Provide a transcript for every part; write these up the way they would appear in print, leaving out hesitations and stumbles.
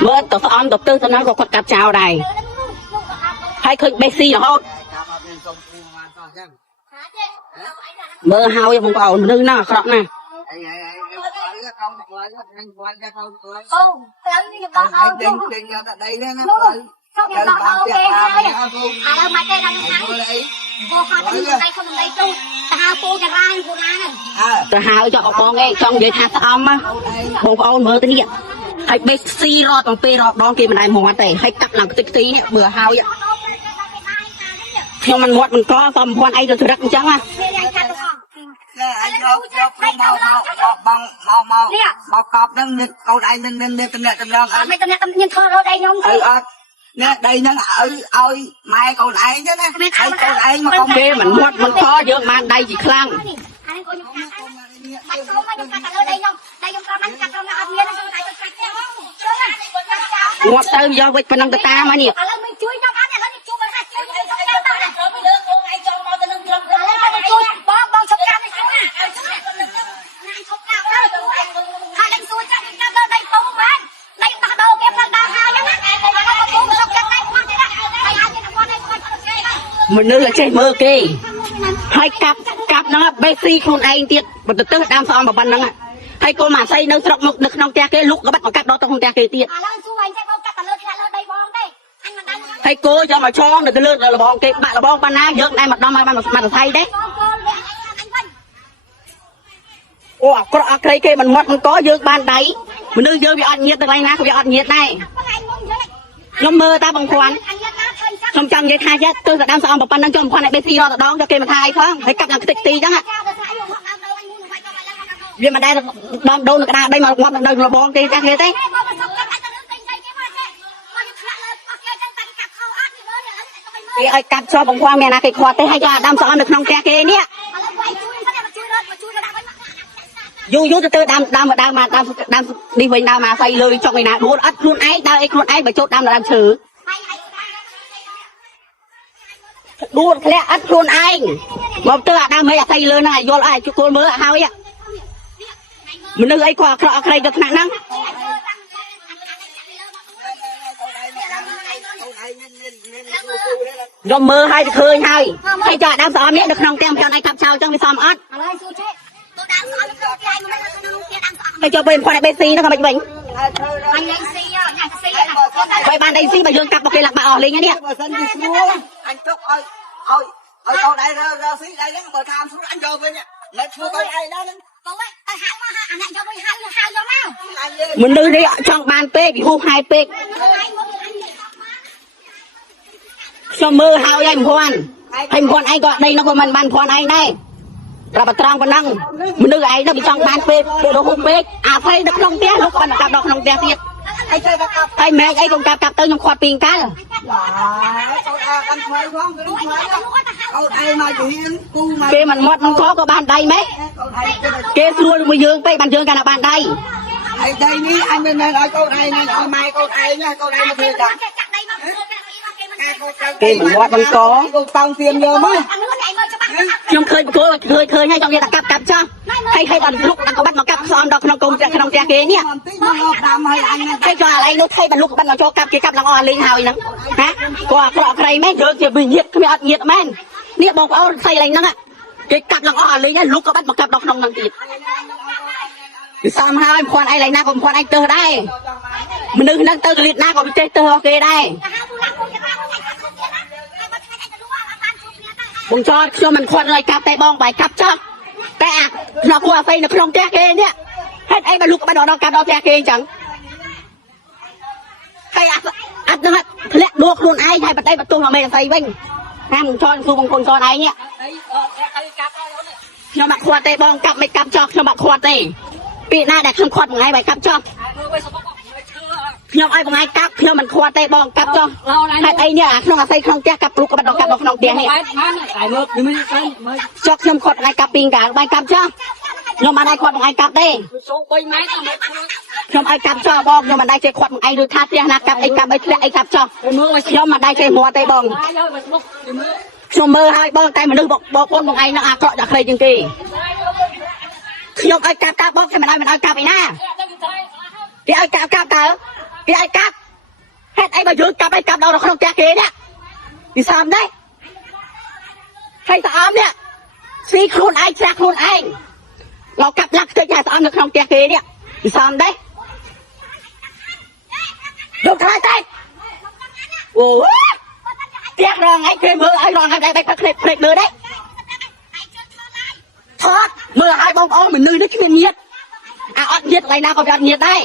bữa tao on tao tư tao nói có cặp chào này hay khơi Messi là không mơ hao cho không có ổn nương nó khó nè tao hao cho con nghe trong vậy tha xong á bông ôn mơ tới hiện hay Messi rồi còn pe rồi đón kia mình lại một tệ hay cặp làm cái tí bữa hao vậy theo mình một mình có tầm quan ai được thử đắc chẳng à anh mau cọp nó câu đây nên tâm nhân thơ ở đây không nè đây nó ơi mai câu này chứ nè câu này mà con kia mình một mình có dược man đây chỉ khăng ngọt từ do việc phần năng ta mà nhỉ mình nữa là chơi mơ kì hai cặp nó Messi con anh tiệt một từ từ đam xong mà bắn nó hay cô mà xây nơi sọc được nông cha cái lúc nó bắt vào cặp đó tao không cha kia tiệt hay cô cho mà cho được cái lươn là bong cái bạn là bong ban na dược này mặt đông mà thay đấy ô có cây mình mất mình có dược ban đấy mình đưa dược bị ăn nhiệt từ đây na bị ăn nhiệt này nó mơ ta bằng khoan trong chân vậy thay chứ tôi sẽ đang xong một ban đang trong khoan này Messi rồi đón cho kia mà thay không thấy cặp là cái tí chẳng hạn vì mà đây là đâu được đây mà ngoặt đây là bong kia ra kia đấy cái cặp cho bằng khoan mẹ là cái khoa tới hay cho đam xong được không kia nè du từ đam đi về nào mà xây lười cho người nào đuôn ắt luôn ấy đau ấy luôn ấy mà chốt đam là đam xử đuôn cái ắt luôn anh một từ đam mấy xây lười này vô lại cho cô mới hao ấy mình đưa ấy qua cọ cây được nặng lắm do mơ hay được khơi hay hay cho đam xóm nhé được không tem cho này cặp sao trong cái xóm ớt hay cho bên khoa này Messi nó không bệnh bệnh vậy ban đây xin bà dương cặp một cây lạc bà lên nhá đi anh chúc ơi ơi câu đây ra phía đây nó bờ tham xuống anh vô bên nhá lấy xuống câu đây đó mình đưa đi trong bàn pê bị hút hai pê cho mơ hao anh khoan anh gọi đây nó có mình bàn khoan anh đây là bà trăng và năng mình đưa ấy nó bị trong bàn pê đồ hút pê à phải được không tiếc lúc còn cặp đọc không tiếc thiệt hay mẹ ấy cũng cặp tới trong khoa pin cá kia mình mót nó có bàn đây mấy kia luôn bây giờ bây bàn dương cả là bàn đây đây ní anh bên đây nói câu này nói mai câu này nha câu này mà thiệt à kia mình mótมันcó tông tiền vô mới nhưng khơi hay trong kia là cặp cho hay bạn lúc đang có bắt nó cặp xong đó không công chuyện không cha kia nhé hay cho anh lúc hay bạn lúc bắt nó cho cặp kia cặp là ngon lên hào nè hả qua cọ cây mấy được thì bị nhiệt cái nhiệt men nhiệt bông áo xây lên đó cái cặp là ngon lên lúc có bắt nó cặp đó không năng tiệt xong hai khoan ai lại na còn khoan anh tơ đây mình đừng đang tơ liệt na còn bị tơ ok đây bông cho mình khoan lại cặp tay bong bài cặp choแต่เราควรไปในคลองแจ๊กเองเนี่ยให้ไอ้บรรลุกับดอกการดอกแจ๊กเองจังใครอัดนึงอ่ะเละดวกรุ่นไอ้ใช่ปัดได้ประตูเราไม่ใส่เว้งห้ามชอนคือบางคนชอนไอ้เนี่ยเราบักควรเตะบองกับไม่กับจอกเราบักควรเตะปีหน้าแดกทำควรไงไปกับจอกเราไอ้บางไอ้กับเรามันควรเตะบองกับจอกให้ไอ้เนี่ยเราใส่คลองแจ๊กกับลูกกับดอกกับดอกน้องเตียงเนี่ยจอกเราควรไอ้กับปิงกับไปกับจอกnhưng mà đây quạt một ai cặp đi nhưng ai cặp cho bong nhưng mà đây chơi quạt một ai được thắt tiền là cặp ai cặp ai cặp cho nhưng mà đây chơi mua tay bong nhưng mơ hai bong tay mà đưa bọc con một ai nó à cọ đặt đây chừng kỳ nhưng ai cặp bong thì mình ai cặp này na thì ai cặp គេឲ្យកាប់ហេតុអីបើយើងកាប់ឲ្យកាប់ដល់ក្នុងផ្ទះគេនេះពីសំដែរហើយស្អមនេះស៊ីខ្លួនឯងច្រាស់ខ្លួនឯងเราកាប់លាក់ទៅចាស្អមនៅក្នុងផ្ទះគេនេះពីសំដែរយកខ្លាចតែអូផ្ទះរងឯងគេមើលឲ្យរងឲ្យតែភ្លេចមើលđấyថតមើលឲ្យបងប្អូនមនុស្សនេះគ្មានញាតអត់ញាតឡើយណាក៏វាអត់ញាតដែរ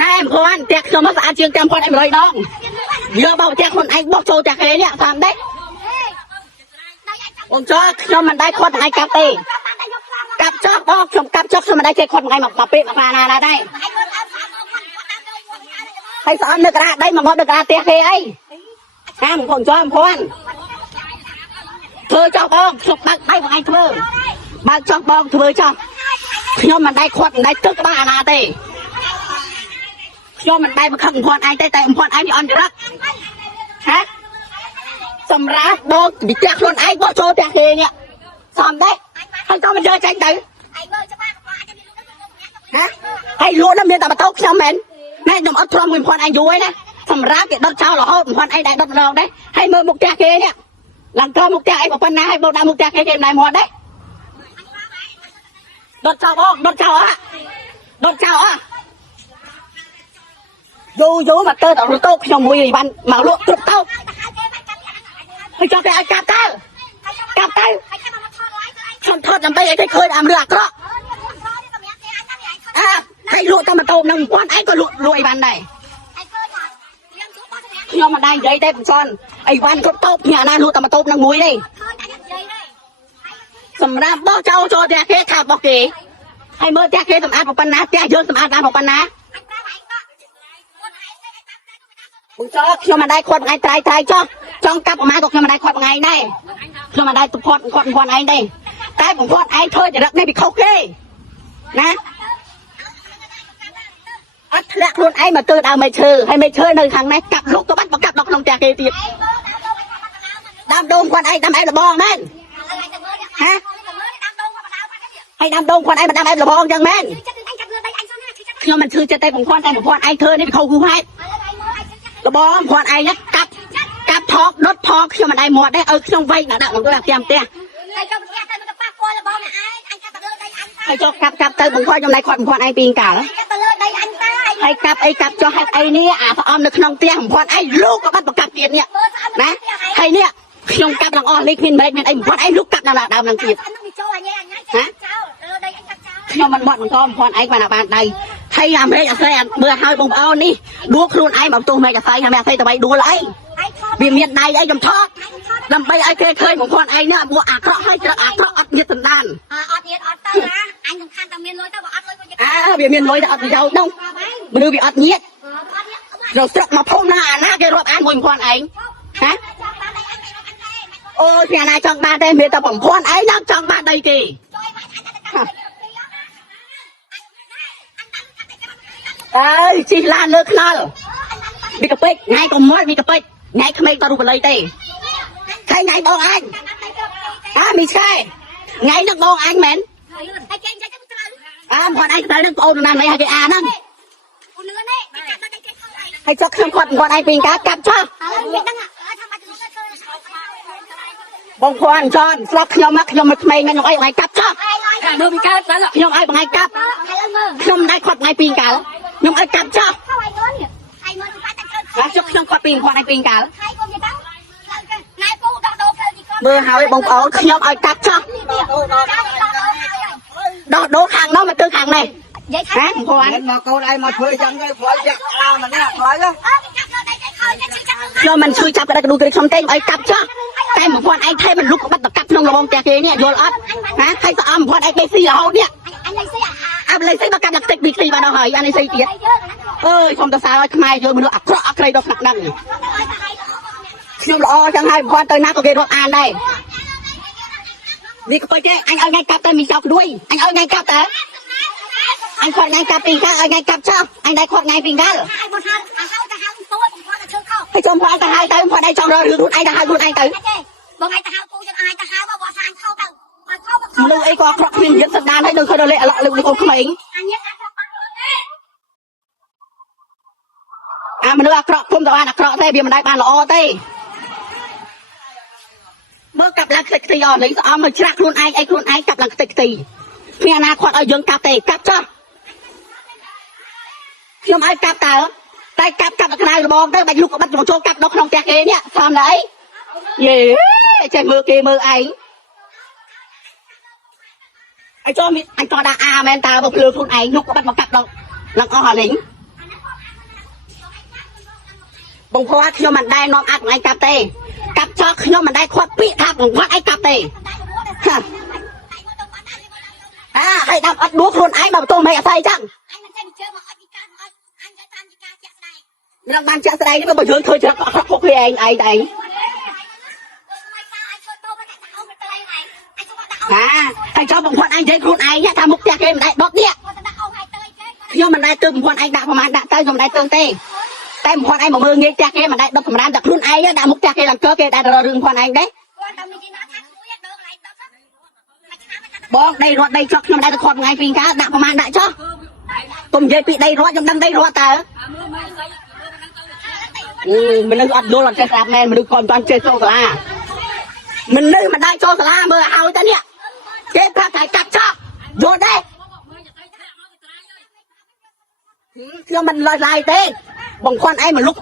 ណែព្រោះផ្ទះខ្ញុំស្អាតជាងតាមគាត់ឯ100ដងយកបោកផ្ទះខ្លួនឯងបោកចូលផ្ទះគេនេះតាមដែរអូនចោះខ្ញុំមិនដែរគាត់ថ្ងៃកាប់ទេកាប់ចោះបោកខ្ញុំកាប់ចោះខ្ញុំមិនដែរគេគាត់ថ្ងៃមកពេលមកណាដែរហើយស្អមនៅក្រាដីមកនៅក្រាផ្ទះគេអីហាមផងចោះផងធ្វើចោះបងខ្ញុំបើកដៃបងឯងធ្វើបើកចោះបងធ្វើចោះខ្ញុំមិនដែរគាត់មិនដែរទឹកបានអាណាទេខ្ញុំមិនដែរមកខឹងផងឯងទេតែផងឯងវាអន់ចរិតហាសម្រាប់បងពីផ្ទះខ្លួនឯងបោះចូលផ្ទះគេនេះសំដែរហើយក៏មិនយកចេញទៅហាហើយលក់នោះមានតែបន្ទោខ្ញុំមែនណែខ្ញុំអត់ទ្រាំមួយផងឯងយូរហើយណាសម្រាប់គេដុតចោលរហូតផងឯងដែរដុតម្ដងដែរហើយមើលមុខផ្ទះគេនេះឡើងក្រមុខផ្ទះអីប៉ុណ្ណាហើយបងដាក់មុខផ្ទះគេមិនដែរមកដែរដុតចោលបងដុតចោលដុតចោលយូរមកទៅដល់តោខ្ញុំមួយបានមកលក់គ្រប់តោហើយចង់គេឲ្យកាប់ទៅខ្ញុំថតដើម្បីឲ្យគេឃើញអាមរឿងអាក្រក់ហើយលក់តែបន្ទោនឹងប៉ុនឯងក៏លក់ឲ្យបានដែរខ្ញុំមិនដែរនិយាយទេបងចន់អីវ៉ាន់គ្រប់តោញ៉ាណាលក់តែបន្ទោនឹងមួយទេសម្រាប់បោះចោលចូលផ្ទះគេថាបោះគេហើយមើលផ្ទះគេសម្អាតប៉ុណ្ណាផ្ទះយើងសម្អាតបានប៉ុណ្ណាបងចោះខ្ញុំមិនដែរគាត់ថ្ងៃត្រៃចោះចង់កាប់ប្រមាណក៏ខ្ញុំមិនដែរគាត់ថ្ងៃដែរខ្ញុំមិនដែរទៅគាត់ឯងទេតែបងគាត់ឯងធ្វើចរិតនេះពីខុសគេណាអត់ធ្លាក់ខ្លួនឯងមកទៅដើមមេឈើហើយមេឈើនៅខាងនេះកាប់លុកក៏បាត់បកាប់ដល់ក្នុងផ្ទះគេទៀតដើមដូងគាត់ឯងដើមឯងលបងមែនហាហើយដើមដូងគាត់ឯងមិនដើមឯងលបងចឹងមែនខ្ញុំមិនឈឺចិត្តទេបងគាត់តែបងគាត់ឯងធ្វើនេះពីខុសគូហេតុលបងគាត់ឯងណាកាប់ថកដុតថកខ្ញុំមិនដែរមាត់ទេឲ្យខ្ញុំវែងដាក់ក្នុងផ្ទះហើយចុះកាប់ទៅបងគាត់ខ្ញុំដែរគាត់បងគាត់ឯងពីកាលហើយកាប់អីកាប់ចុះហេតុអីនេះអាស្អមនៅក្នុងផ្ទះបងគាត់ឯងលោកក៏បាត់បកាប់ទៀតនេះណាហើយនេះខ្ញុំកាប់ឡើងអស់លេខគ្មានមែកមានអីបងគាត់ឯងលោកកាប់ដល់ដើមនឹងទៀតណាខ្ញុំមិនមាត់បន្តបងគាត់ឯងបានដៃហើយអាមេឃអាស័យមើលឲ្យបងប្អូននេះដួលខ្លួនឯងមកទោះមេឃអាស័យហើយមេឃអាស័យទៅបីដួលអីវាមានដៃអីខ្ញុំថតដើម្បីឲ្យគេឃើញបងប្អូនឯងនេះពួកអាក្រក់ហើយច្រឹកអាក្រក់អត់ញាតសន្តានអត់ញាតអត់ទៅណាអញសំខាន់តែមានលុយទៅបើអត់លុយវាមានលុយតែអត់ប្រយោជន៍នោះមនុស្សវាអត់ញាតរកស្រុកមកភូមិណាអាណាគេរាប់អានមួយបងប្អូនឯងហាអូយពីណាចង់បានទេមានតែបងប្អូនឯងឡើងចង់បានដីគេអើយជិះឡានលើខ្នល់វាកពេចថ្ងៃក៏មកវាកពេចថ្ងៃក្មេងក៏រូបល័យទេថ្ងៃបងអញមីឆ្កែថ្ងៃនឹងបងអញមែនគាត់ឯងទៅនឹងបងអូនណាស់នេះឲ្យគេអាហ្នឹងហើយចុះខ្ញុំគាត់ឯងពីការកាប់ចោះបងប្អូនចន់ស្លាប់ខ្ញុំមកខ្ញុំមកក្មេងខ្ញុំអីបងឯងកាប់ចោះមើលពីកើតខ្ញុំឲ្យបងឯងកាប់ខ្ញុំដែរគាត់ថ្ងៃពីកាលខ្ញុំឲ្យកាប់ចោះហើយចុះខ្ញុំគាត់ពីគាត់ឯងពីកាលមើលហើយបងប្អូនខ្ញុំឲ្យកាប់ចោះដោះដូរខាងនោះមកទៅខាងនេះហ៎បងប្អូនមកកូនឯងមកធ្វើចឹងទៅព្រោះចាក់ក្បាលមកនេះផ្លូវខ្ញុំមិនជួយចាប់ក្តារកឌូទៅខ្ញុំទេឲ្យកាប់ចោះតែបងប្អូនឯងថែមិនលុកបាត់តកាប់ក្នុងរបងផ្ទះគេនេះយល់អត់ណាហើយស្អមបងប្អូនឯងគេស៊ីរហូតនេះអាប់លេស៊ីមកកាប់លឹកទឹកពីស៊ីបានដល់ហើយអានេះស៊ីទៀតអើយខ្ញុំទៅសារឲ្យខ្មែរយកមនុស្សអាក្រក់អក្រីដល់ថ្នាក់ហ្នឹងខ្ញុំល្អចឹងហើយបងប្អូនទៅណាក៏គេរាប់អានដែរនេះក៏ទេអញឲ្យថ្ងៃកាប់ទៅមីចៅក្ដួយអញឲ្យថ្ងៃកាប់តើអញគាត់ថ្ងៃកាប់ពីកាលឲ្យថ្ងៃកាប់ចោះអញដែរគាត់ថ្ងៃពីកាលហើយចូលផងទៅហើយទៅគាត់ឯងចង់រករឿងខ្លួនឯងទៅហើយខ្លួនឯងទៅបងឯងទៅហៅគូចឹងឯងទៅហៅមកសាញខោទៅមនុស្សអីក៏អាក្រក់គ្មានយន្តសន្តានហើយដូចគាត់លេអឡលើកនេះកូនក្មេង มันนึกเคราะห์พุ่มตะวันเคราะห์เต้เบียมันได้ปานละอเต้เมื่อกลับหลังติดตีอ่อนเลยเอามาชักខ្លួនឯងខ្លួនឯងกลับหลังติดตีพี่อนาคตเอาយើងกลับเต้กลับจ้ะខ្ញុំឲ្យកลับតើតែកลัបក្រៅរបងទៅបាច់លុកបាត់ចូលកลับដល់ក្នុងផ្ទះគេនេះធម្មតាអីយេចេះមើលគេមើលឯងអញចូលមានអញចូលដាក់អាមែនតើមកភ្លឺខ្លួនឯងលុកបាត់មកកลับដល់ឡើងអស់ហើយលេងបងប្អូនខ្ញុំមិនដែរនាំអាត់ថ្ងៃកลับទេកลับចោលខ្ញុំមិនដែរខាត់ពាក្យថាបងគាត់ឯងកลับទេឲ្យដល់អត់ដួលខ្លួនឯងបើបន្ទោមិនអីអស្អីចឹងអញមិនចេះជឿមកអត់ពីការមកអញទៅតាមពីការចាក់ស្ដែងមិនបានចាក់ស្ដែងនេះបើយើងធ្វើច្រើនអត់ខុសគ្នាឯងហើយចូលបងគាត់ឯងនិយាយខ្លួនឯងថាមុខផ្ទះគេមិនដែរដុតនេះខ្ញុំមិនដែរទើបបងគាត់ឯងដាក់ប្រហែលដាក់ទៅខ្ញុំមិនដែរទើងទេតែបងគាត់ឯងមកមើលងាយផ្ទះគេមិនដែរដុតសម្រាប់តែខ្លួនឯងដាក់មុខផ្ទះគេឡើងកើគេដែររករឿងគាត់ឯងដែរបងដីរត់ដីចុះខ្ញុំដែរទៅខាត់ថ្ងៃពីកាដាក់ប្រហែលដាក់ចុះកុំនិយាយពីដីរត់ខ្ញុំដឹងដីរត់តើមនុស្សអត់យល់អត់ចេះស្ដាប់មែនមនុស្សគាត់មិនចេះចូលសាលាមនុស្សមិនដែរចូលសាលាមើលឲ្យតែនេះគេប្រាប់តែកាត់ចោលយល់ទេខ្ញុំមិនឡើយទេបងគាត់ឯងមកលុក